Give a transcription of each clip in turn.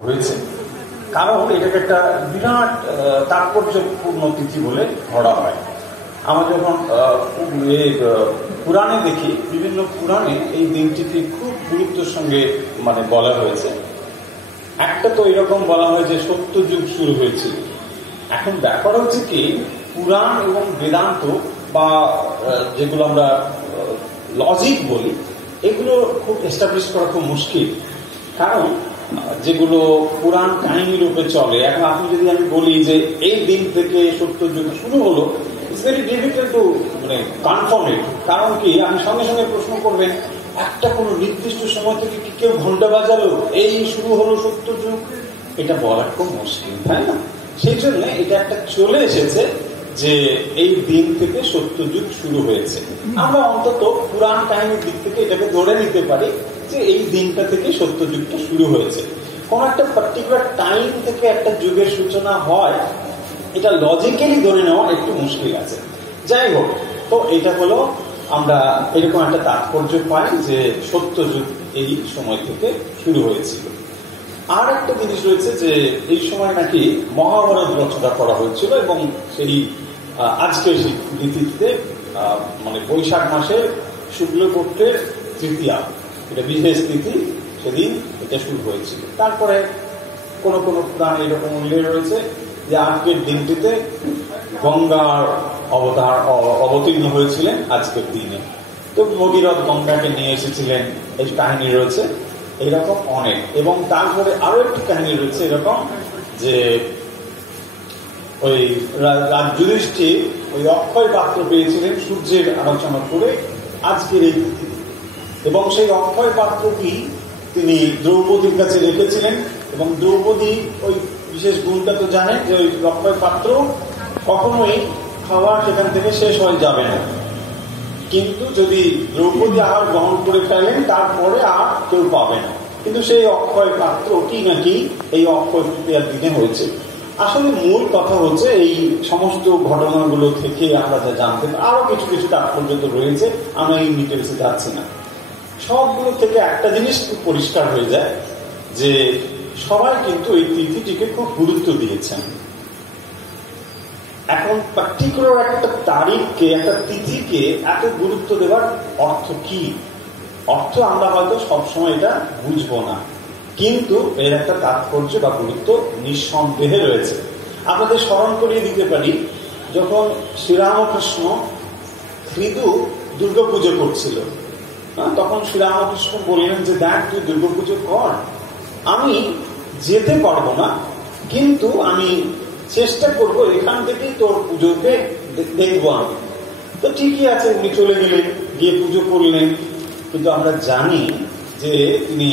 হয়েছে, কারণ এটাকে একটা বিরাট তাৎপর্যপূর্ণ তিথি বলে ধরা হয়। আমরা যখন পুরাণে দেখি, বিভিন্ন পুরাণে এই দিনটিকে খুব গুরুত্বের সঙ্গে বলা হয়েছে। একটা তো এরকম বলা হয় যে সত্যযুগ শুরু হয়েছিল। এখন ব্যাপার হচ্ছে কি, পুরাণ এবং বেদান্ত বা যেগুলো আমরা লজিক বলি, এগুলো খুব এস্টাবলিশ করা খুব মুশকিল। কারণ যেগুলো পুরাণ কাহিনী রূপে চলে, এখন আপনি যদি আমি বলি যে এই দিন থেকে সত্যযুগ শুরু হলো, it's very difficult to confirm it. কারণ কি, আপনি সঙ্গে সঙ্গে প্রশ্ন করবেন, একটা কোনো নির্দিষ্ট সময় থেকে কি কেউ ঘন্টা বাজালো এই শুরু হলো সত্যযুগ? এটা বলা খুব মুশকিল, তাই না? সেই জন্য এটা একটা চলে এসেছে যে এই দিন থেকে সত্যযুগ শুরু হয়েছে। আমরা অন্তত পুরাণ কাহিনীর দিক থেকে এটাকে ধরে নিতে পারি যে এই দিনটা থেকে সত্যযুগটা শুরু হয়েছে। কোন একটা পার্টিকুলার টাইম থেকে একটা যুগের সূচনা হয়, এটা লজিক্যালি ধরে নেওয়া একটু মুশকিল আছে। যাই হোক, তো এটা হলো আমরা এরকম একটা তাৎপর্য পাই যে সত্যযুগ এই সময় থেকে শুরু হয়েছিল। আর একটা জিনিস রয়েছে যে এই সময় নাকি মহাভারত রচনা করা হয়েছিল, এবং সেই আজকের তিথিতে বৈশাখ মাসের শুক্লপক্ষের তৃতীয়া, এটা বিশেষ তিথি, সেদিন এটা শুরু হয়েছিল। তারপরে কোন কোন পুরাণে এরকম উল্লেখ রয়েছে যে আজকের দিনটিতে গঙ্গার অবতীর্ণ হয়েছিলেন আজকের দিনে। তো ভগীরথ গঙ্গাকে নিয়ে এসেছিলেন, এই কাহিনী রয়েছে এইরকম অনেক। এবং তারপরে আরো একটি কাহিনী রয়েছে এরকম যে ওই যুধিষ্ঠির ওই অক্ষয় পাত্র পেয়েছিলেন সূর্যের আলোচনা করে আজকের এই তিথি, এবং সেই অক্ষয় পাত্রটি তিনি দ্রৌপদীর কাছে রেখেছিলেন। এবং দ্রৌপদী ওই বিশেষ গুণটা তো জানেন যে ওই অক্ষয় পাত্র কখনোই খাওয়া সেখান থেকে শেষ হয়ে যাবে না, কিন্তু যদি দ্রৌপদী আহার গ্রহণ করে ফেলেন তারপরে আর কেউ পাবে না। কিন্তু সেই অক্ষয় পাত্রটি নাকি এই অক্ষয় তৃতীয়ার দিনে হয়েছে। আসলে মূল কথা হচ্ছে এই সমস্ত ঘটনাগুলো থেকে আমরা যা জানতে পারি, আরো কিছু কিছু তাৎপর্য তো রয়েছে, আমরা এই ডিটেলসে যাচ্ছি না। সবগুলো থেকে একটা জিনিস খুব পরিষ্কার হয়ে যায় যে সবাই কিন্তু এই তিথিটিকে খুব গুরুত্ব দিয়েছেন। এখন পার্টিকুলার একটা তারিখকে, একটা তিথিকে এত গুরুত্ব দেওয়ার অর্থ কি? অর্থ আমরা হয়তো সবসময় এটা বুঝবো না, কিন্তু এর একটা তাৎপর্য বা গুরুত্ব নিঃসন্দেহে রয়েছে। আপনাদের স্মরণ করিয়ে দিতে পারি, যখন শ্রীরামকৃষ্ণ হৃদু দুর্গাপুজো করছিল, তখন শ্রীরামকৃষ্ণ বললেন যে দেখ, তুই দুর্গাপুজো কর, আমি যেতে পারবো না, কিন্তু আমি চেষ্টা করবো এখান থেকেই তোর পুজোকে দেখবো আমি। তো ঠিকই আছে, উনি চলে গেলেন, গিয়ে পুজো করলেন। কিন্তু আমরা জানি যে তিনি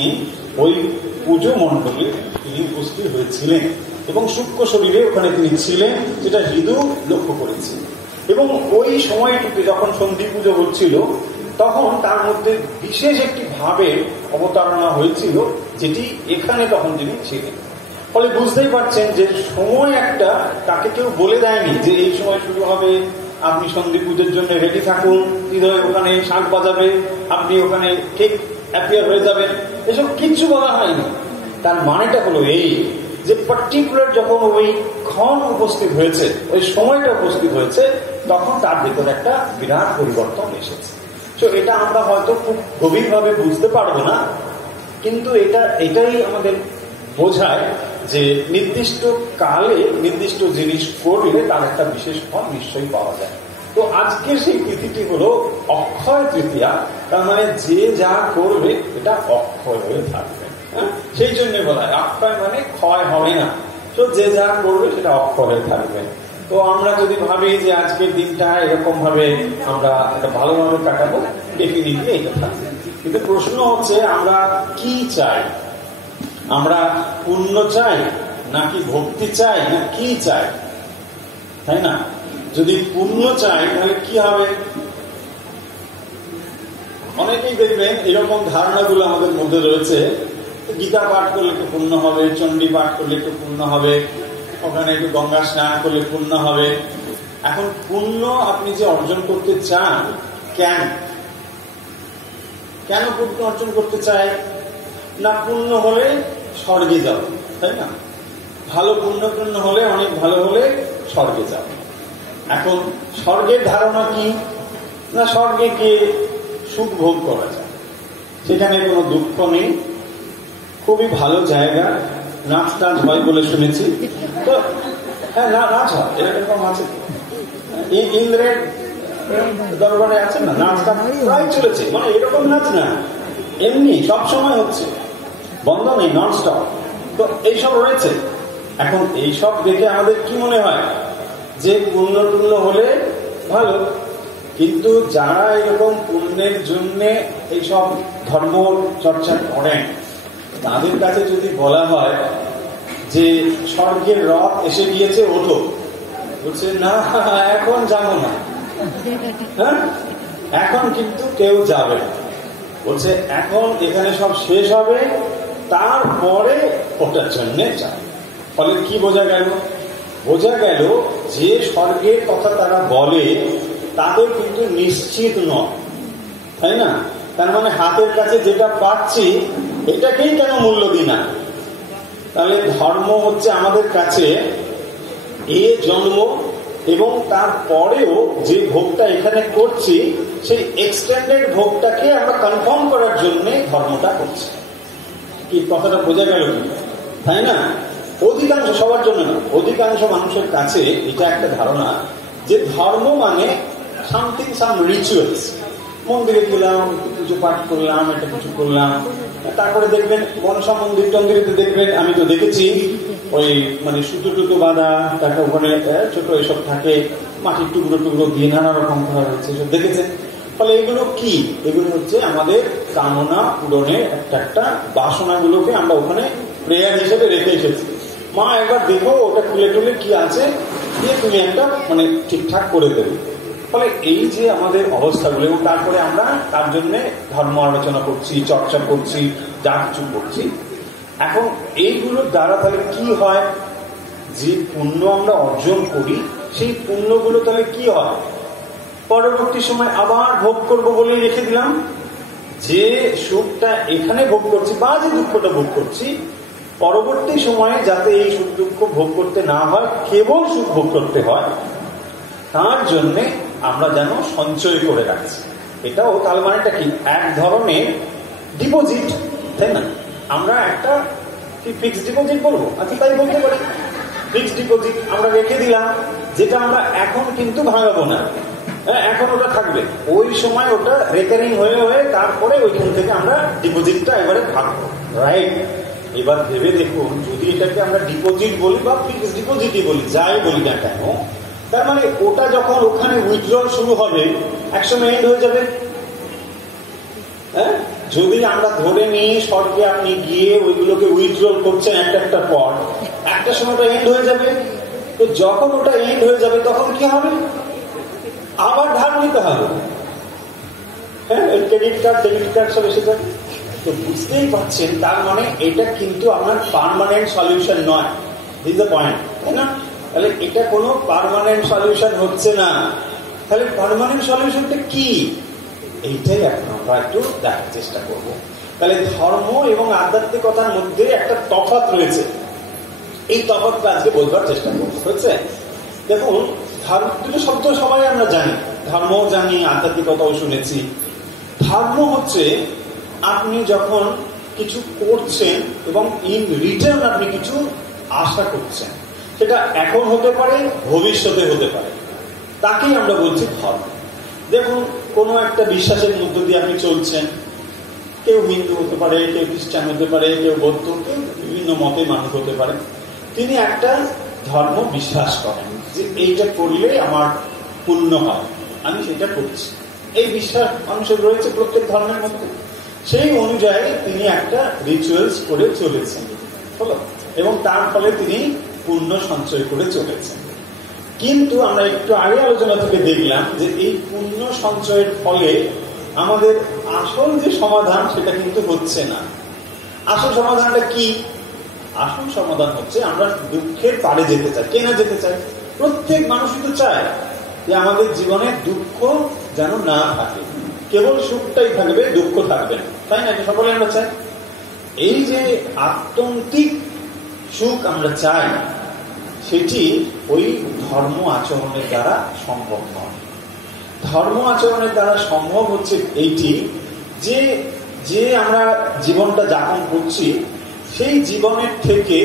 ওই পুজো মণ্ডলে তিনি উপস্থিত হয়েছিলেন এবং সূক্ষ্ম শরীরে ওখানে তিনি ছিলেন, যেটা হৃদু লক্ষ্য করেছে। এবং ওই সময়টিতে যখন সন্ধি পুজো হচ্ছিল, তখন তার মধ্যে বিশেষ একটি ভাবের অবতারণা হয়েছিল, যেটি এখানে তখন তিনি ছিলেন। ফলে বুঝতেই পারছেন যে সময় একটা তাকে কেউ বলে দেয়নি যে এই সময় শুরু হবে, আপনি সন্ধি পুজোর জন্য রেডি থাকুন, হৃদয় ওখানে শাঁখ বাজাবে, আপনি ওখানে ঠিক অ্যাপিয়ার হয়ে যাবেন, এসব কিচ্ছু বলা হয়নি। তার মানেটা হলো এই যে পার্টিকুলার যখন ওই ক্ষণ উপস্থিত হয়েছে, ওই সময়টা উপস্থিত হয়েছে, তখন তার ভেতরে একটা বিরাট পরিবর্তন এসেছে। তো এটা আমরা হয়তো খুব গভীরভাবে বুঝতে পারবো না, কিন্তু এটাই আমাদের বোঝায় যে নির্দিষ্ট কালে নির্দিষ্ট জিনিস করলে তার একটা বিশেষ ফল নিশ্চয়ই পাওয়া যায়। তো আজকের সেই তিথিটি হলো অক্ষয় তৃতীয়া, তার মানে যে যা করবে এটা অক্ষয় হয়ে থাকবে। সেই জন্য বলা হয় অক্ষয় মানে ক্ষয় হবে না, তো যে যা করবে সেটা অক্ষয় হয়ে থাকবে। তো আমরা যদি ভাবি যে আজকের দিনটা এরকম ভাবে আমরা একটা ভালোভাবে কাটাবো, ডেফিনেটলি এটা থাকবে। কিন্তু প্রশ্ন হচ্ছে আমরা কি চাই? আমরা পুণ্য চাই, নাকি ভক্তি চাই, না কি চাই, তাই না? যদি পুণ্য চাই তাহলে কি হবে? অনেকেই দেখবেন এরকম ধারণাগুলো আমাদের মধ্যে রয়েছে, গীতা পাঠ করলে একটু পুণ্য হবে, চণ্ডী পাঠ করলে একটু পুণ্য হবে, ওখানে একটু গঙ্গা স্নান করলে পুণ্য হবে। এখন পুণ্য আপনি যে অর্জন করতে চান, কেন পুণ্য অর্জন করতে চাই? না পুণ্য হলে স্বর্গে যাও, তাই না? ভালো পুণ্য হলে, অনেক ভালো হলে স্বর্গে যাবে। এখন স্বর্গের ধারণা কি না, স্বর্গে গিয়ে সুখ ভোগ করা যায়, সেখানে কোনো দুঃখ নেই, খুবই ভালো জায়গা, নাচ টাচ হয় বলে শুনেছি। তো হ্যাঁ, নাচ হয়, এরকম আছে, ইন্দ্রের দরবারে আছে না নাচ টাচ প্রায় চলেছে, মানে এরকম নাচ না, এমনি সবসময় হচ্ছে, বন্ধ নেই, নন স্টপ। তো এইসব রয়েছে। এখন এইসব দেখে আমাদের কি মনে হয় যে পুণ্য টুণ্য হলে ভালো, কিন্তু যারা এরকম পুণ্যের জন্য এইসব ধর্ম চর্চা করেন তাদের কাছে যদি বলা হয় যে স্বর্গের রথ এসে গিয়েছে, ওঠো, বলছে না এখন যাবো না, হ্যাঁ এখন কিন্তু কেউ যাবে না, বলছে এখন এখানে সব শেষ হবে, তারপরে ওটার জন্য যাবে। ফলে কি বোঝা গেল? বোঝা গেল যে স্বর্গের কথা তারা বলে তাদের কিন্তু নিশ্চিত নয়, তাই না? তার মানে হাতের কাছে যেটা পাচ্ছি এটাকেই কেন মূল্য দিই না? তাহলে ধর্ম হচ্ছে আমাদের কাছে এ জন্ম এবং তারপরেও যে ভোগটা এখানে করছি সেই এক্সটেন্ডেড ভোগটাকে আমরা কনফার্ম করার জন্য ধর্মটা করছি। কি কথাটা বোঝা গেল কি? তাই না? অধিকাংশ, সবার জন্য না, অধিকাংশ মানুষের কাছে এটা একটা ধারণা যে ধর্ম মানে সামথিং, সাম রিচুয়ালস, মন্দিরে গেলাম, কিছু পাঠ করলাম, এটা কিছু করলাম, তারপরে দেখবেন মনসা মন্দির টন্দিরেতে দেখবেন, আমি তো দেখেছি ওই মানে সুতো টুতো বাঁধা, তারপর ওখানে ছোট এসব থাকে, মাটির টুকরো টুকরো দিয়ে নানা রকম করা হচ্ছে, এসব দেখেছেন। ফলে এগুলো কি? এগুলো হচ্ছে আমাদের কামনা পূরণের একটা বাসনাগুলোকে আমরা ওখানে প্রেয়ার হিসেবে রেখে এসেছি। মা একবার দেখো ওটা খুলে টুলে কি আছে, দিয়ে তুমি একটা মানে ঠিকঠাক করে দেবে। ফলে এই যে আমাদের অবস্থাগুলো, এবং তারপরে আমরা তার জন্য ধর্ম আলোচনা করছি, চর্চা করছি, যা কিছু করছি। এখন এইগুলোর দ্বারা তাহলে কি হয়? যে পুণ্য আমরা অর্জন করি সেই পুণ্যগুলো তাহলে কি হয়? পরবর্তী সময় আবার ভোগ করবো বলেই রেখে দিলাম। যে সুখটা এখানে ভোগ করছি বা যে দুঃখটা ভোগ করছি, পরবর্তী সময়ে যাতে এই সুখ দুঃখ ভোগ করতে না হয়, কেবল সুখ ভোগ করতে হয়, তার জন্যে আমরা যেন সঞ্চয় করে রাখছি। এটাও তার মানেটা কি? এক ধরনের ডিপোজিট, তাই না? আমরা একটা কি ফিক্সড ডিপোজিট বলবো, আচ্ছা তাই বলতে পারি, ফিক্সড ডিপোজিট আমরা রেখে দিলাম, যেটা আমরা এখন কিন্তু ভাঙাবো না, এখন ওটা থাকবে, ওই সময় ওটা রেকারিং হয়ে হয়ে তারপরে ওইখান থেকে আমরা ডিপোজিটটা এবারে ভাঙবো, রাইট? এবার ভেবে দেখুন, যদি এটাকে আমরা ডিপোজিট বলি বা ফিক্সড ডিপোজিটই বলি, যাই বলি না কেন, তার মানে ওটা যখন ওখানে উইথড্রল শুরু হবে একসময় এন্ড হয়ে যাবে। হ্যাঁ, যদি আমরা ধরে নিই স্বর্গে আপনি গিয়ে ওইগুলোকে উইথড্রল করছেন একটা পর, একটা সময় ওটা এন্ড হয়ে যাবে। তো যখন ওটা এন্ড হয়ে যাবে তখন কি হবে? আবার ধার নিতে হবে, হ্যাঁ, ক্রেডিট কার্ড ডেবিট কার্ড সব এসে যাবে। তো বুঝতেই পারছেন, তার মানে এটা কিন্তু আপনার পার্মানেন্ট সলিউশন নয়। দিস দ্য পয়েন্ট, তাই না? তাহলে এটা কোনো পার্মানেন্ট সলিউশন হচ্ছে না। তাহলে পার্মানেন্ট সলিউশনটা কি? এইটাই এখন আমরা একটু দেখার চেষ্টা করব। তাহলে ধর্ম এবং আধ্যাত্মিকতার মধ্যে একটা তফাৎ রয়েছে, এই তফাৎটা আজকে বোঝবার চেষ্টা করবো। হচ্ছে দেখুন, দুটো শব্দ সবাই আমরা জানি, ধর্মও জানি, আধ্যাত্মিকতাও শুনেছি। ধর্ম হচ্ছে আপনি যখন কিছু করছেন এবং ইন রিটার্ন আপনি কিছু আশা করছেন, সেটা এখন হতে পারে, ভবিষ্যতে হতে পারে, তাকেই আমরা বলছি ধর্ম। দেখুন, কোনো একটা বিশ্বাসের মধ্য দিয়ে আপনি চলছেন, কেউ হিন্দু হতে পারে, কেউ খ্রিস্টান হতে পারে, কেউ বৌদ্ধ, কেউ বিভিন্ন মতে মানুষ হতে পারে। তিনি একটা ধর্ম বিশ্বাস করেন যে এইটা করলে আমার পুণ্য হয়, আমি সেটা করছি। এই বিশ্বাস মানুষের রয়েছে প্রত্যেক ধর্মের মধ্যে। সেই অনুযায়ী তিনি একটা রিচুয়ালস করে চলেছেন, হলো, এবং তার ফলে তিনি পুণ্য সঞ্চয় করে চলেছেন। কিন্তু আমরা একটু আগে আলোচনা থেকে দেখলাম যে এই পুণ্য সঞ্চয়ের ফলে আমাদের আসল যে সমাধান সেটা কিন্তু হচ্ছে না। আসল সমাধানটা কি? আসল সমাধান হচ্ছে আমরা দুঃখের পারে যেতে চাই। কে না যেতে চায়? প্রত্যেক মানুষই তো চায় যে আমাদের জীবনে দুঃখ যেন না থাকে, কেবল সুখটাই থাকবে, দুঃখ থাকবে না, তাই না? সকলে আমরা চাই। এই যে আত্যন্তিক সুখ আমরা চাই, সেটি ওই ধর্ম আচরণের দ্বারা সম্ভব নয়। ধর্ম আচরণের দ্বারা সম্ভব হচ্ছে এইটি যে যে আমরা জীবনটা যাপন করছি সেই জীবনের থেকে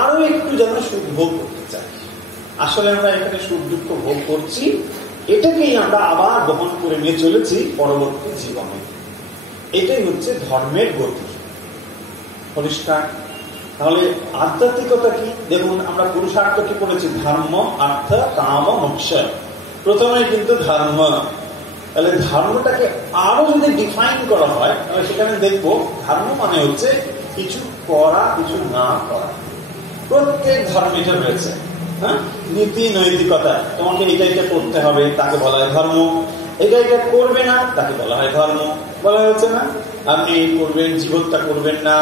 আরো একটু যেন সুখ ভোগ করতে চাই। আসলে আমরা এখানে সুখ দুঃখ ভোগ করছি, এটাকেই আমরা আবার বহন করে নিয়ে চলেছি পরবর্তী জীবনে। এটাই হচ্ছে ধর্মের গতি। পরিষ্কার? তাহলে আধ্যাত্মিকতা কি? দেখুন, আমরা পুরুষার্থ কি পড়েছি? ধর্ম, অর্থ, কাম, মোক্ষ। প্রথমে কিন্তু ধর্ম। তাহলে ধর্মটাকে আরো যদি ডিফাইন করা হয় তাহলে সেখানে দেখবো ধর্ম মানে হচ্ছে কিছু করা, কিছু না করা। প্রত্যেক ধর্মে রয়েছে নীতি নৈতিকতা। তোমাকে এটা এটা করতে হবে, তাকে বলা হয় ধর্ম। এটা এটা করবে না, তাকে বলা হয় ধর্ম। বলা হয়েছে না, আপনি এই করবেন, জীবনটা করবেন না,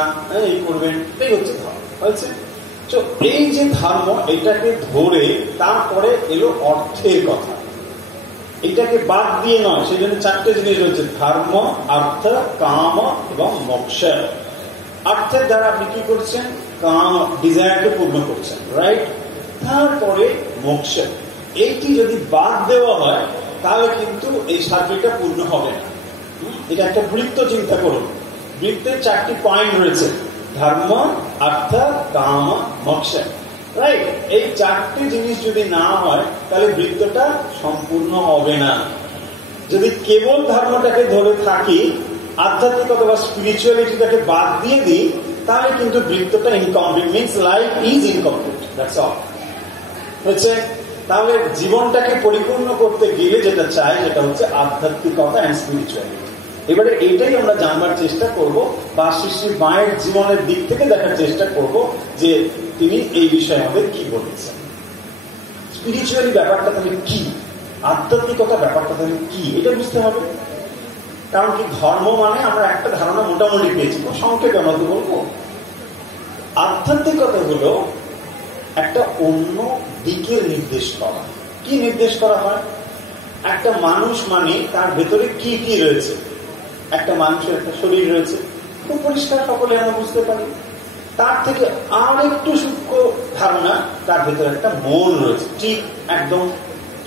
এই করবেন, এই হচ্ছে ধর্ম। হয়েছে? তো এই যে ধর্ম, এটাকে ধরে তারপরে এলো অর্থের কথা। এটাকে বাদ দিয়ে নয়, সেই জন্য চারটে জিনিস রয়েছে: ধর্ম, অর্থ, কাম এবং মোক্ষ। অর্থের দ্বারা আপনি কি করছেন? কাম, ডিজায়ারকে পূর্ণ করছেন, রাইট? তারপরে মোক্ষ। এইটি যদি বাদ দেওয়া হয় তাহলে কিন্তু এই সার্কিটটা পূর্ণ হবে না। এটা একটা বৃত্ত চিন্তা করুন। বৃত্তের চারটি পয়েন্ট রয়েছে: ধর্ম, অর্থ, কাম, মোক্ষ, রাইট? এই চারটি জিনিস যদি না হয় তাহলে বৃত্তটা সম্পূর্ণ হবে না। যদি কেবল ধর্মটাকে ধরে থাকি, আধ্যাত্মিকতা বা স্পিরিচুয়ালিটিটাকে বাদ দিয়ে দিই, তাহলে কিন্তু বৃত্তটা incomplete, means life is incomplete. That's all. হচ্ছে? তাহলে জীবনটাকে পরিপূর্ণ করতে গেলে যেটা চাই সেটা হচ্ছে আধ্যাত্মিকতা এন্ড স্পিরিচুয়ালিটি। এবারে এইটাই আমরা জানবার চেষ্টা করব, বা শ্রী মায়ের জীবনের দিক থেকে দেখার চেষ্টা করব যে তিনি এই বিষয়ে আমাদের কি বলেছেন। স্পিরিচুয়ালি ব্যাপারটা তাহলে কি, আধ্যাত্মিকতা ব্যাপারটা তাহলে কি, এটা বুঝতে হবে। কারণ কি, ধর্ম মানে আমরা একটা ধারণা মোটামুটি পেয়েছি, সংক্ষেপে আমরা তো বলবো। আধ্যাত্মিকতা হলো একটা অন্য দিকের নির্দেশ করা। কি নির্দেশ করা হয়? একটা মানুষ মানে তার ভেতরে কি কি রয়েছে। একটা মানুষের একটা শরীর রয়েছে, খুব পরিষ্কার, সকলে আমরা বুঝতে পারি। তার থেকে আর একটু সূক্ষ্ম ধারণা, তার ভেতরে একটা মন রয়েছে। ঠিক একদম,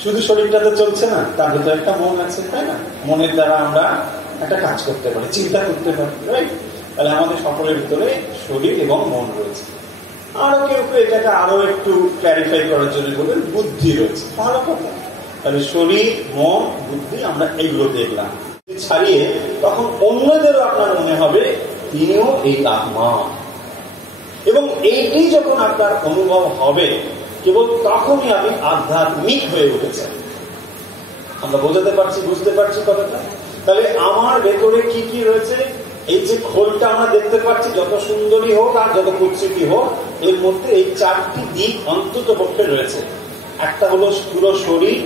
শুধু শরীরটাতে চলছে না, তার ভেতরে একটা মন আছে, তাই না? মনের দ্বারা আমরা একটা কাজ করতে পারি, চিন্তা করতে পারি, রাইট? তাহলে আমাদের সকলের ভিতরে শরীর এবং মন রয়েছে। আরো কেউ কেউ এটাকে আরো একটু ক্ল্যারিফাই করার জন্য বলেন বুদ্ধি রয়েছে। ভালো কথা। তাহলে শরীর, মন, বুদ্ধি, আমরা এইগুলো দেখলাম। ছাড়িয়ে তখন অন্যদেরও আপনার মনে হবে তিনিও এই আত্মা, এবং এইটি যখন আপনার অনুভব হবে কেবল তখনই আপনি আধ্যাত্মিক হয়ে উঠেছেন। আমরা বোঝাতে পারছি, বুঝতে পারছি কথাটা? তাহলে আমার ভেতরে কি কি রয়েছে, এই যে খোলটা আমরা দেখতে পাচ্ছি, যত সুন্দরী হোক আর যত কুৎসিতি হোক, এর মধ্যে এই চারটি দিক অন্তত পক্ষে রয়েছে। একটা হলো পুরো শরীর,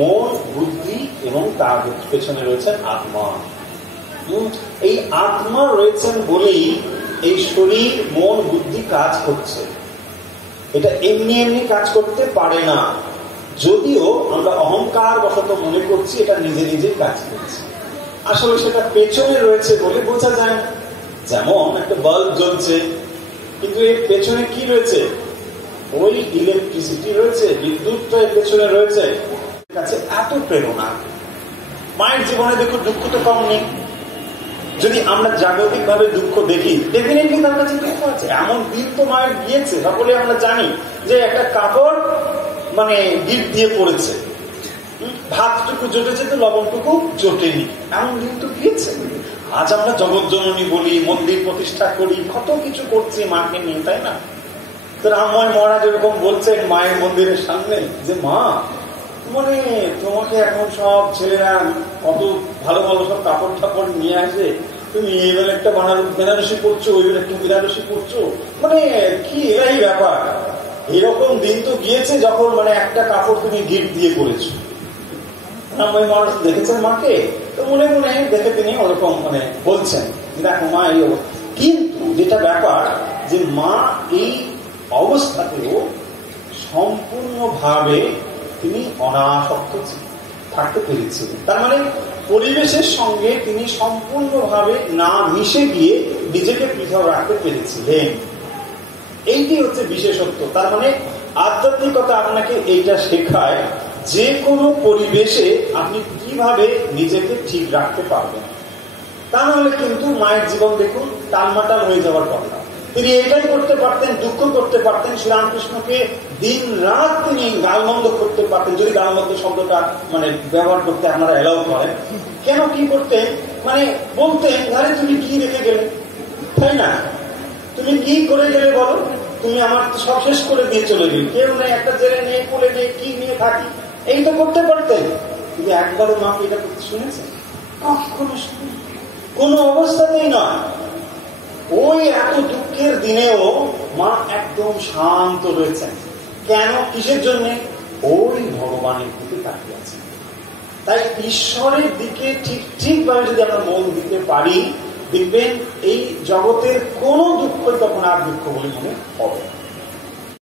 মন, বুদ্ধি, এবং তার পেছনে রয়েছেন আত্মা। এই আত্মা রয়েছেন বলেই এই শরীর, মন, বুদ্ধি কাজ করছে। এটা এমনি এমনি কাজ করতে পারে না, যদিও আমরা অহংকার বশত মনে করছি এটা নিজে নিজে কাজ করছে। আসলে সেটা পেছনে রয়েছে বলে বোঝা যায় না। যেমন একটা বাল্ব জ্বলছে, কিন্তু এর পেছনে কি রয়েছে? ওই ইলেকট্রিসিটি রয়েছে, বিদ্যুৎটা এর পেছনে রয়েছে। কাছে এত প্রেরণা। মায়ের জীবনে দেখো দুঃখ তো কম নেই। যদি আমরা জাগতিক ভাবে দুঃখ দেখি, ডেফিনেটলি তার কাছে দুঃখ আছে। এমন দিন তো মায়ের গিয়েছে, সকলে আমরা জানি যে একটা কাপড় মানে গিট দিয়ে পড়েছে, ভাতটুকু জোটেছে তো লবণটুকু জোটেনি, এমন দিন তো গিয়েছে। আজ আমরা জগৎ জননী বলি, মন্দির প্রতিষ্ঠা করি, কত কিছু করছি মাকে নিয়ে, তাই না? তো রামময় মহারাজ এরকম বলছেন মায়ের মন্দিরের সামনে যে মা, মানে তোমাকে এখন সব ছেলেরা কত ভালো ভালো সব কাপড় টাপড় নিয়ে আসে, তুমি এইবার একটা বেনারসি পড়ছো, ওইবার একটু বেনারসি পড়ছো, মানে কি এরাই ব্যাপার। এরকম দিন তো গিয়েছে যখন মানে একটা কাপড় তুমি গিফট দিয়ে করেছো। রামময় মহারাজ দেখেছেন মাকে, তো মনে মনে দেখে তিনি ওরকম মানে বলছেন দেখো মা এই অবস্থা। কিন্তু যেটা ব্যাপার যে মা এই অবস্থাতেও সম্পূর্ণভাবে তিনি অনাসক্ত থাকতে পেরেছিলেন। তার মানে পরিবেশের সঙ্গে তিনি সম্পূর্ণভাবে না মিশে গিয়ে নিজেকে পৃথক রাখতে পেরেছিলেন। এইটি হচ্ছে বিশেষত্ব। তার মানে আধ্যাত্মিকতা আপনাকে এইটা শেখায় যে কোনো পরিবেশে আপনি কিভাবে নিজেকে ঠিক রাখতে পারবেন। তা নাহলে কিন্তু মায়ের জীবন দেখুন টালমাটাল হয়ে যাওয়ার কথা। তিনি এটাই করতে পারতেন, দুঃখ করতে পারতেন, শ্রীরামকৃষ্ণকে দিন রাত তিনি গালমন্দ করতে পারতেন, যদি গালমন্দ শব্দটা মানে ব্যবহার করতে আপনারা এলাও করেন। কেন কি করতেন, মানে বলতেন আরে তুমি কি রেখে গেলে, তাই না, তুমি কি করে গেলে বলো, তুমি আমার সব শেষ করে দিয়ে চলে গেলে, কেউ নেই, একটা জেলে নেই, কোলে নেই, কি নিয়ে থাকি, এই তো করতে পারতেন। কিন্তু একবারও মাকে এটা করতে শুনেছেন? কখনো শুনি, কোনো অবস্থাতেই নয়। ওই এত দুঃখের দিনেও মা একদম শান্ত রয়েছেন। কেন, কিসের জন্য? ওই ভগবানের দিকে তাকিয়ে আছেন। তাই ঈশ্বরের দিকে ঠিকভাবে যদি আমরা মন দিতে পারি, দেখবেন এই জগতের কোনো দুঃখ তখন আর দুঃখ বলে মনে হবে।